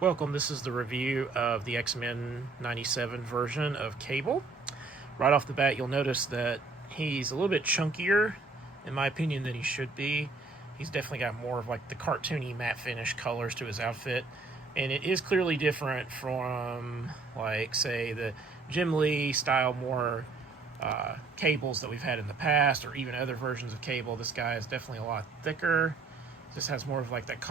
Welcome, this is the review of the X-Men 97 version of Cable. Right off the bat, you'll notice that he's a little bit chunkier, in my opinion, than he should be. He's definitely got more of like the cartoony matte finish colors to his outfit, and it is clearly different from, like, say, the Jim Lee style more Cables that we've had in the past, or even other versions of Cable. This guy is definitely a lot thicker. Just has more of like that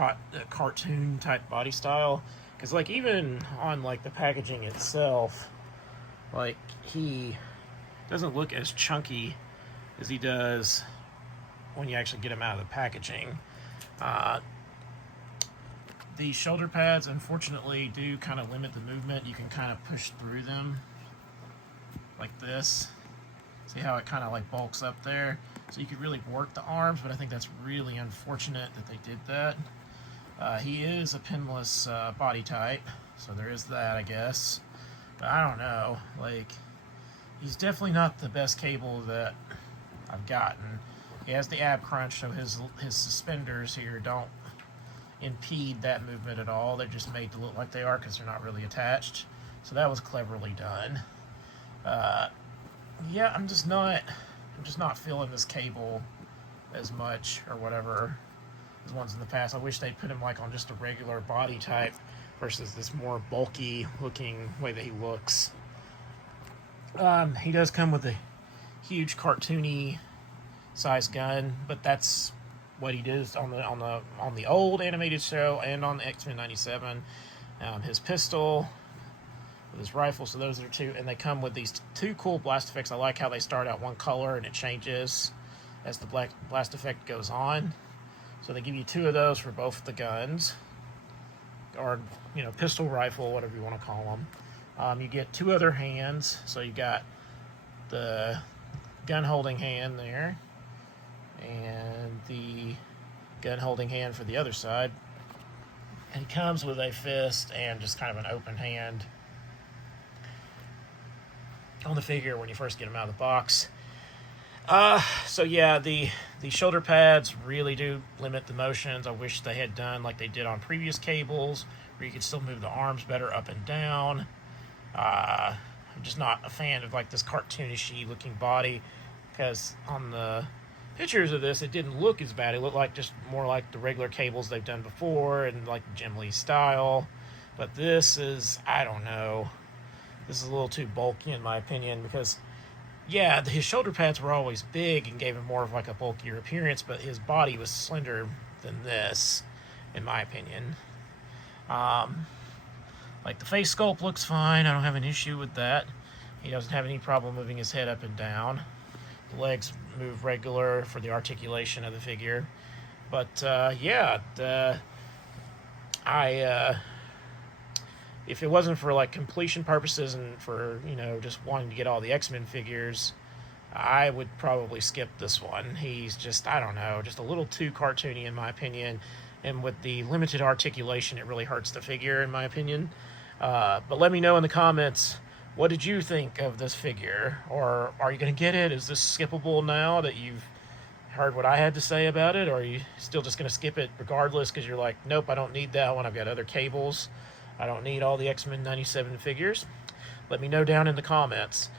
cartoon type body style. Because like even on like the packaging itself, like he doesn't look as chunky as he does when you actually get him out of the packaging. The shoulder pads, unfortunately, do kind of limit the movement. You can kind of push through them like this. See how it kind of like bulks up there? So you could really work the arms, but I think that's really unfortunate that they did that. He is a pinless body type, so there is that, I guess. But I don't know. Like, he's definitely not the best Cable that I've gotten. He has the ab crunch, so his suspenders here don't impede that movement at all. They're just made to look like they are because they're not really attached. So that was cleverly done. Yeah, I'm just not feeling this Cable as much or whatever as ones in the past. I wish they'd put him like on just a regular body type versus this more bulky looking way that he looks. He does come with a huge cartoony size gun, but that's what he did on the old animated show and on the X-Men 97. His pistol with his rifle, so those are two, and they come with these two cool blast effects. I like how they start out one color and it changes as the blast effect goes on. So they give you two of those for both the guns, or pistol, rifle, whatever you want to call them. You get two other hands, so you got the gun holding hand there, and the gun holding hand for the other side. And he comes with a fist and just kind of an open hand on the figure when you first get him out of the box. So yeah, the shoulder pads really do limit the motions. I wish they had done like they did on previous Cables, where you could still move the arms better up and down. I'm just not a fan of like this cartoonishy looking body, because on the pictures of this, it didn't look as bad. It looked like just more like the regular Cables they've done before and like Jim Lee style. But this is, I don't know. This is a little too bulky in my opinion, because yeah, his shoulder pads were always big and gave him more of like a bulkier appearance, but his body was slender than this, in my opinion. Like the face sculpt looks fine. I don't have an issue with that. He doesn't have any problem moving his head up and down. The legs move regular for the articulation of the figure. But yeah, if it wasn't for like completion purposes and for just wanting to get all the X-Men figures, I would probably skip this one. He's just, I don't know, just a little too cartoony in my opinion, and with the limited articulation, it really hurts the figure in my opinion. But let me know in the comments, what did you think of this figure? Or are you going to get it? Is this skippable now that you've heard what I had to say about it? Or are you still just going to skip it regardless because you're like, nope, I don't need that one. I've got other Cables. I don't need all the X-Men 97 figures. Let me know down in the comments.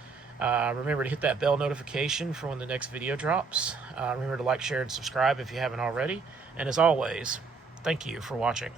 Remember to hit that bell notification for when the next video drops. Remember to like, share, and subscribe if you haven't already. And as always, thank you for watching.